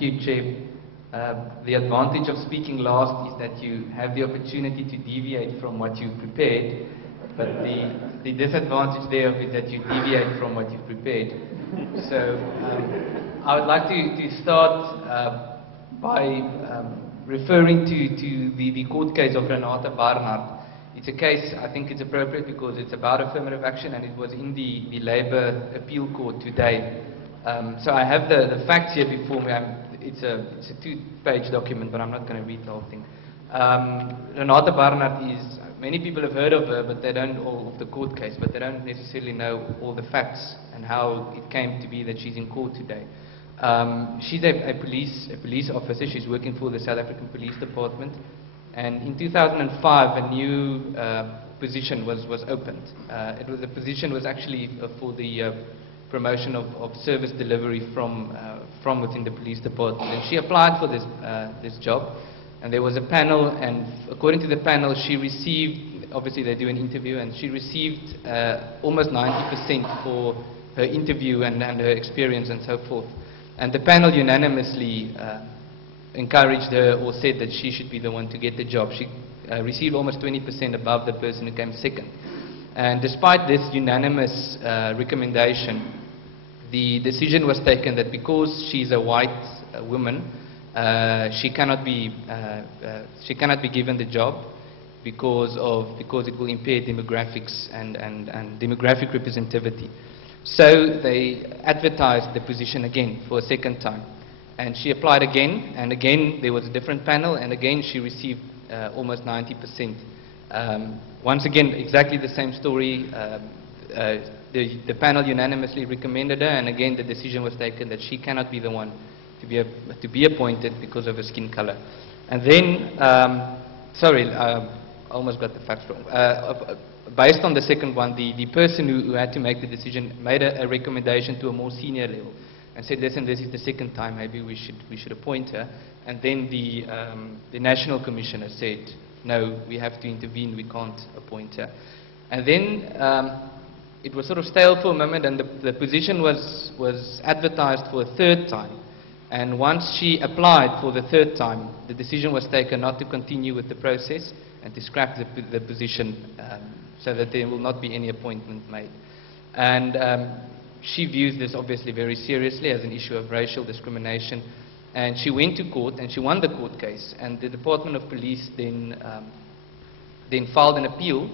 Thank you, Chair. The advantage of speaking last is that you have the opportunity to deviate from what you prepared, but the disadvantage thereof is that you deviate from what you prepared. So I would like to start by referring to the court case of Renata Barnard. It's a case, I think it's appropriate because it's about affirmative action and it was in the Labour Appeal Court today. So I have the facts here before me. It's a two-page document, but I'm not going to read the whole thing. Renata Barnard is, many people have heard of her, but they don't, of the court case, but they don't necessarily know all the facts and how it came to be that she's in court today. She's a police officer. She's working for the South African Police Department. And in 2005, a new position was opened. The position was actually for the promotion of service delivery from within the police department. And she applied for this job, and there was a panel, and according to the panel, she received, obviously they do an interview, and she received almost 90% for her interview and her experience and so forth. And the panel unanimously encouraged her or said that she should be the one to get the job. She received almost 20% above the person who came second. And despite this unanimous recommendation, the decision was taken that because she's a white woman, she cannot be given the job because it will impair demographics and demographic representativity. So they advertised the position again for a second time. And she applied again, and again there was a different panel, and again she received almost 90%. Once again, exactly the same story. The panel unanimously recommended her, and again the decision was taken that she cannot be the one to be appointed because of her skin color. And then, I almost got the facts wrong. Based on the second one, the person who had to make the decision made a recommendation to a more senior level and said, listen, this is the second time, maybe we should appoint her. And then the National Commissioner said, no, we have to intervene, we can't appoint her. And then it was sort of stale for a moment, and the position was advertised for a third time. And once she applied for the third time, the decision was taken not to continue with the process and to scrap the position so that there will not be any appointment made. And she views this obviously very seriously as an issue of racial discrimination. And she went to court and she won the court case. And the Department of Police then filed an appeal.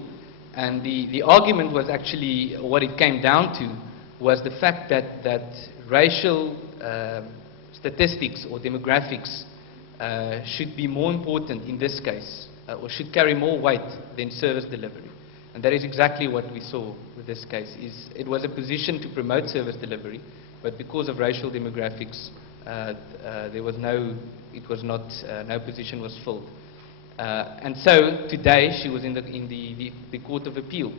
And the argument was actually, what it came down to was the fact that racial statistics or demographics should be more important in this case, or should carry more weight than service delivery. And that is exactly what we saw with this case. It was a position to promote service delivery, but because of racial demographics, no position was filled. And so today she was in the Court of Appeal.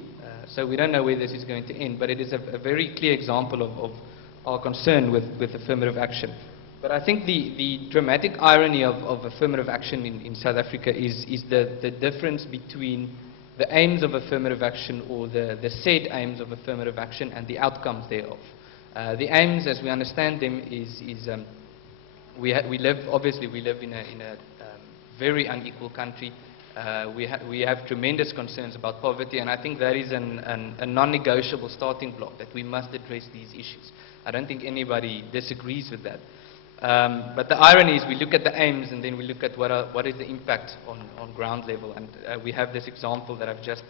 So we don't know where this is going to end, but it is a very clear example of our concern with affirmative action. But I think the dramatic irony of affirmative action in South Africa is the difference between the aims of affirmative action, or the said aims of affirmative action, and the outcomes thereof. The aims, as we understand them, we live in a very unequal country. We have tremendous concerns about poverty, and I think that is a non-negotiable starting block, that we must address these issues. I don't think anybody disagrees with that. But the irony is we look at the aims and then we look at what is the impact on ground level, and we have this example that I've just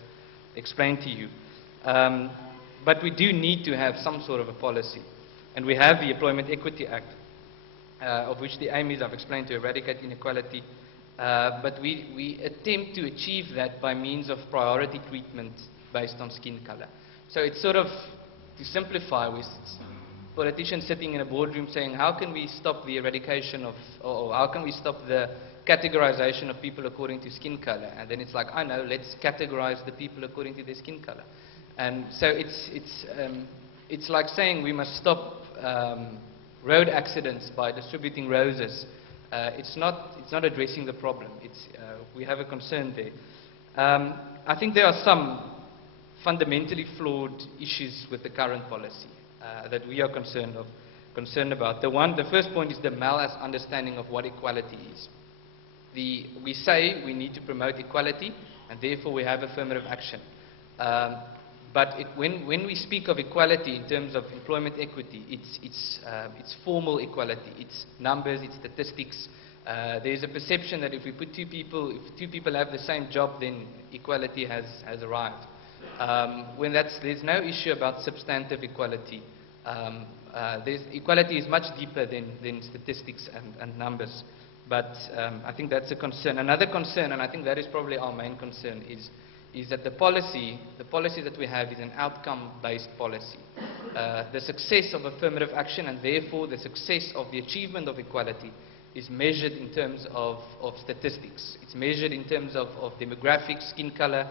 explained to you. But we do need to have some sort of a policy, and we have the Employment Equity Act, of which the aim is, I've explained, to eradicate inequality, but we attempt to achieve that by means of priority treatment based on skin color. So it's sort of, to simplify, with politicians sitting in a boardroom saying, how can we stop the eradication of, or how can we stop the categorization of people according to skin color? And then it's like, I know, let's categorize the people according to their skin color. And so it's like saying we must stop road accidents by distributing roses. It's not addressing the problem. We have a concern there. I think there are some fundamentally flawed issues with the current policy that we are concerned of. concerned about. The first point is the malas-understanding of what equality is. We say we need to promote equality, and therefore we have affirmative action. But when we speak of equality in terms of employment equity, it's formal equality. It's numbers, it's statistics. There's a perception that if two people have the same job, then equality has arrived. There's no issue about substantive equality. Equality is much deeper than statistics and numbers. But I think that's a concern. Another concern, and I think that is probably our main concern, is that the policy that we have is an outcome-based policy. The success of affirmative action, and therefore the success of the achievement of equality, is measured in terms of statistics. It's measured in terms of demographics, skin color,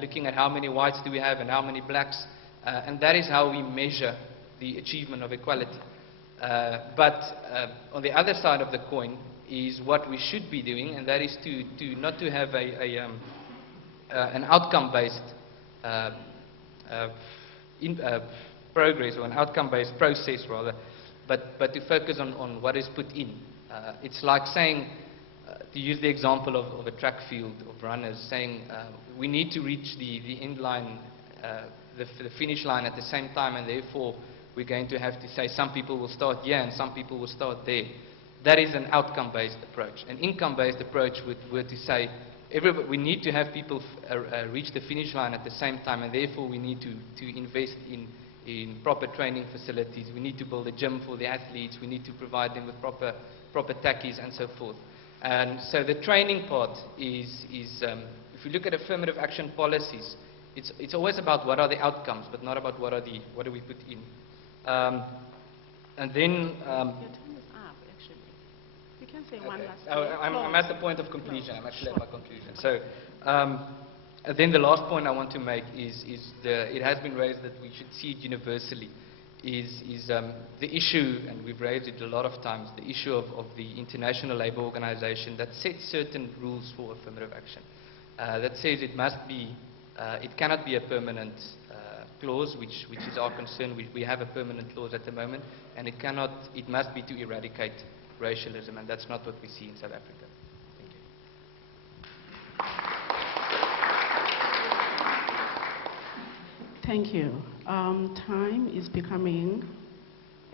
looking at how many whites do we have and how many blacks, and that is how we measure the achievement of equality. But on the other side of the coin is what we should be doing, and that is not to have an outcome-based progress, or an outcome-based process rather, but to focus on what is put in. It's like saying, to use the example of a track field of runners, saying we need to reach the end line, the finish line at the same time, and therefore we're going to have to say some people will start here and some people will start there. That is an outcome-based approach. An income-based approach were to say we need to have people reach the finish line at the same time, and therefore we need to invest in proper training facilities. We need to build a gym for the athletes. We need to provide them with proper tackies and so forth. And so the training part is if you look at affirmative action policies, it's always about what are the outcomes, but not about what do we put in. And then your time is up, actually. You can say one last thing. I'm at the point of completion. I'm actually at my conclusion. So then the last point I want to make is it has been raised that we should see it universally. Is the issue, and we've raised it a lot of times, the issue of the International Labour Organization that sets certain rules for affirmative action. That says it must be, it cannot be a permanent clause, which is our concern. We have a permanent clause at the moment, and it must be to eradicate racialism, and that's not what we see in South Africa. Thank you. Time is becoming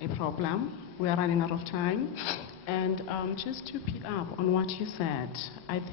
a problem. We are running out of time. And just to pick up on what you said, I think